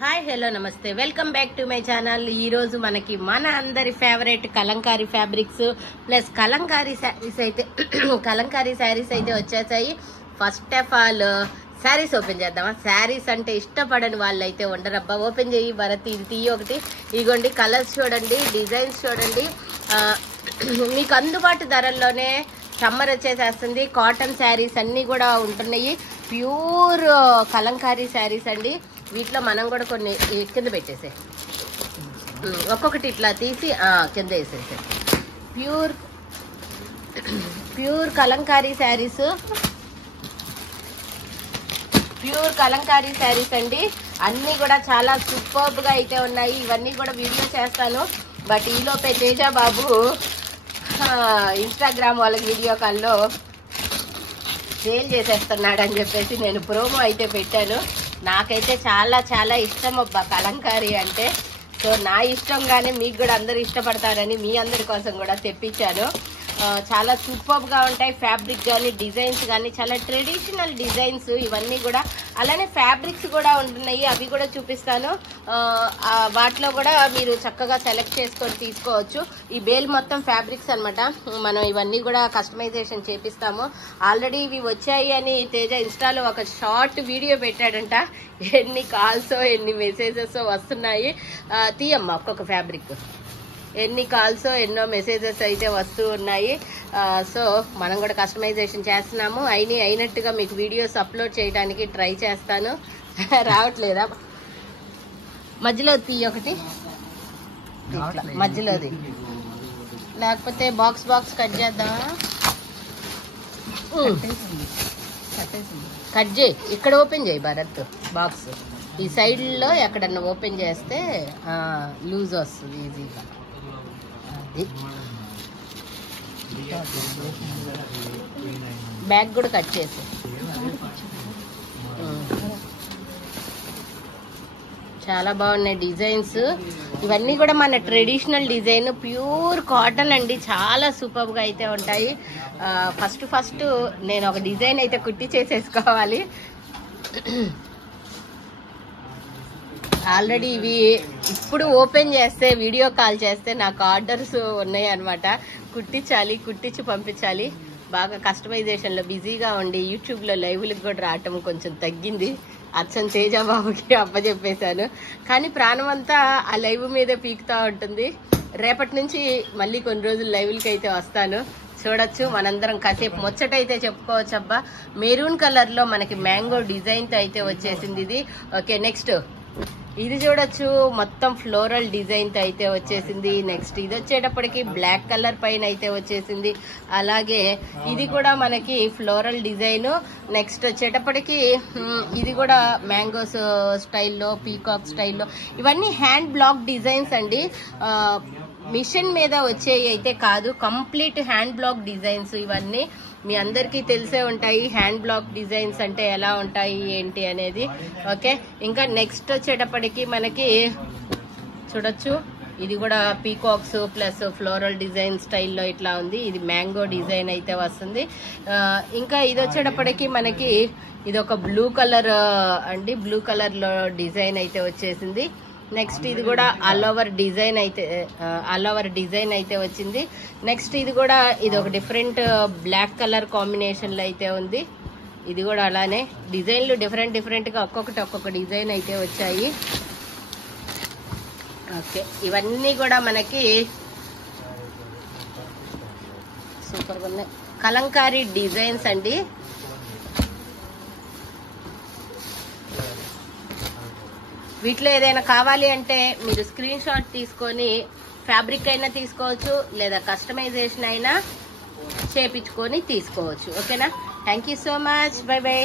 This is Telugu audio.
హాయ్ హలో నమస్తే welcome back to my channel. ఈ రోజు మనకి మన అందరి favourite Kalamkari fabrics plus Kalamkari saris అయితే వచ్చేసాయి. First of all saris open చేద్దామా? శారీస్ అంటే ఇష్టపడని వాళ్ళు అయితే ఉండరబ్బా. ఓపెన్ చేయి భరత్, ఇది తీయి ఒకటి. ఇగోండి కలర్స్ చూడండి, డిజైన్స్ చూడండి. మీకు అందుబాటు ధరల్లోనే సమ్మర్ వచ్చేసేస్తుంది. కాటన్ శారీస్ అన్నీ కూడా ఉంటున్నాయి. ప్యూర్ కలంకారీ శారీస్ అండి. వీటిలో మనం కూడా కొన్ని కింద పెట్టేసే, ఒక్కొక్కటి ఇట్లా తీసి కింద వేసేసే. ప్యూర్ కలంకారీ శారీస్, అండి. అన్నీ కూడా చాలా సూపర్బ్ గా అయితే ఉన్నాయి. ఇవన్నీ కూడా వీడియో చేస్తాను. బట్ ఈలోపే తేజ బాబు ఇన్స్టాగ్రామ్ వాళ్ళకి వీడియో కాల్లో సేల్ చేసేస్తున్నాడు అని చెప్పేసి నేను ప్రోమో అయితే పెట్టాను. నాకైతే చాలా చాలా ఇష్టం అబ్బా కలంకారీ అంటే. సో నా ఇష్టంగానే మీకు కూడా అందరు ఇష్టపడతారని మీ అందరి కోసం కూడా తెప్పించాను. చాలా సూపర్బ్ గా ఉంటాయి. ఫ్యాబ్రిక్ కానీ డిజైన్స్ కానీ చాలా ట్రెడిషనల్ డిజైన్స్ ఇవన్నీ కూడా. అలానే ఫ్యాబ్రిక్స్ కూడా ఉంటున్నాయి, అవి కూడా చూపిస్తాను. వాటిలో కూడా మీరు చక్కగా సెలెక్ట్ చేసుకొని తీసుకోవచ్చు. ఈ బేల్ మొత్తం ఫ్యాబ్రిక్స్ అనమాట. మనం ఇవన్నీ కూడా కస్టమైజేషన్ చేపిస్తాము. ఆల్రెడీ ఇవి వచ్చాయి అని తేజ ఇన్స్టాలో ఒక షార్ట్ వీడియో పెట్టాడంట. ఎన్ని కాల్స్ ఎన్ని మెసేజెస్ వస్తున్నాయి. తీయమ్మా ఒక్కొక్క ఫ్యాబ్రిక్. ఎన్ని కాల్స్ ఎన్నో మెసేజెస్ అయితే వస్తూ ఉన్నాయి. సో మనం కూడా కస్టమైజేషన్ చేస్తున్నాము. అయినట్టుగా మీకు వీడియోస్ అప్లోడ్ చేయడానికి ట్రై చేస్తాను. రావట్లేదా? మధ్యలో తీ ఒకటి, మధ్యలోది, లేకపోతే బాక్స్ కట్ చేద్దామా? కట్ చేయి. ఇక్కడ ఓపెన్ చేయి భరత్ బాక్స్. ఈ సైడ్ లో ఎక్కడన్నా ఓపెన్ చేస్తే లూజ్ వస్తుంది ఈజీగా. బ్యాగ్ కూడా కట్ చేసి చాలా బాగున్నాయి డిజైన్స్. ఇవన్నీ కూడా మన ట్రెడిషనల్ డిజైన్, ప్యూర్ కాటన్ అండి. చాలా సూపర్ గా అయితే ఉంటాయి. ఫస్ట్ నేను ఒక డిజైన్ అయితే కుట్టి చేసేసుకోవాలి. ఆల్రెడీ ఇవి ఇప్పుడు ఓపెన్ చేస్తే వీడియో కాల్ చేస్తే నాకు ఆర్డర్స్ ఉన్నాయి అనమాట. కుట్టించి పంపించాలి. బాగా కస్టమైజేషన్ లో బిజీగా ఉండి యూట్యూబ్ లో లైవ్లకు కూడా రావటం కొంచెం తగ్గింది. అచ్చం తేజబాబుకి అప్పచెప్పేశాను. కానీ ప్రాణం అంతా ఆ లైవ్ మీదే పీకుతా ఉంటుంది. రేపటి నుంచి మళ్ళీ కొన్ని రోజులు లైవ్లకి అయితే వస్తాను. చూడొచ్చు. మనందరం కాసేపు ముచ్చటైతే చెప్పుకోవచ్చు. అబ్బా మెరూన్ కలర్ లో మనకి మ్యాంగో డిజైన్ తో అయితే వచ్చేసింది ఇది. ఓకే, నెక్స్ట్ ఇది చూడొచ్చు. మొత్తం ఫ్లోరల్ డిజైన్ తో అయితే వచ్చేసింది. నెక్స్ట్ ఇది వచ్చేటప్పటికి బ్లాక్ కలర్ పైన అయితే వచ్చేసింది. అలాగే ఇది కూడా మనకి ఫ్లోరల్ డిజైన్. నెక్స్ట్ వచ్చేటప్పటికి ఇది కూడా మ్యాంగోస్ స్టైల్లో, పీకాక్ స్టైల్లో. ఇవన్నీ హ్యాండ్ బ్లాక్ డిజైన్స్ అండి. మిషన్ మీద వచ్చేవి అయితే కాదు, కంప్లీట్ హ్యాండ్ బ్లాక్ డిజైన్స్. ఇవన్నీ మీ అందరికీ తెలిసే ఉంటాయి హ్యాండ్ బ్లాక్ డిజైన్స్ అంటే ఎలా ఉంటాయి ఏంటి అనేది. ఓకే, ఇంకా నెక్స్ట్ వచ్చేటప్పటికి మనకి చూడొచ్చు. ఇది కూడా పీకాక్స్ ప్లస్ ఫ్లోరల్ డిజైన్ స్టైల్లో ఇట్లా ఉంది. ఇది మ్యాంగో డిజైన్ అయితే వస్తుంది. ఇంకా ఇది వచ్చేటప్పటికి మనకి ఇది ఒక బ్లూ కలర్ అండి. బ్లూ కలర్ లో డిజైన్ అయితే వచ్చేసింది. నెక్స్ట్ ఇది కూడా ఆల్ ఓవర్ డిజైన్ అయితే వచ్చింది. నెక్స్ట్ ఇది కూడా ఇది ఒక డిఫరెంట్ బ్లాక్ కలర్ కాంబినేషన్ లో అయితే ఉంది. ఇది కూడా అలానే డిజైన్లు డిఫరెంట్ గా ఒక్కొక్క డిజైన్ అయితే వచ్చాయి. ఓకే, ఇవన్నీ కూడా మనకి సూపర్ గా ఉన్నాయి. కలంకారీ డిజైన్స్ అండి. వీటిలో ఏదైనా కావాలి అంటే మీరు స్క్రీన్ షాట్ తీసుకొని ఫ్యాబ్రిక్ అయినా తీసుకోవచ్చు, లేదా కస్టమైజేషన్ అయినా చేపించుకొని తీసుకోవచ్చు. ఓకేనా? Thank you so much. By by.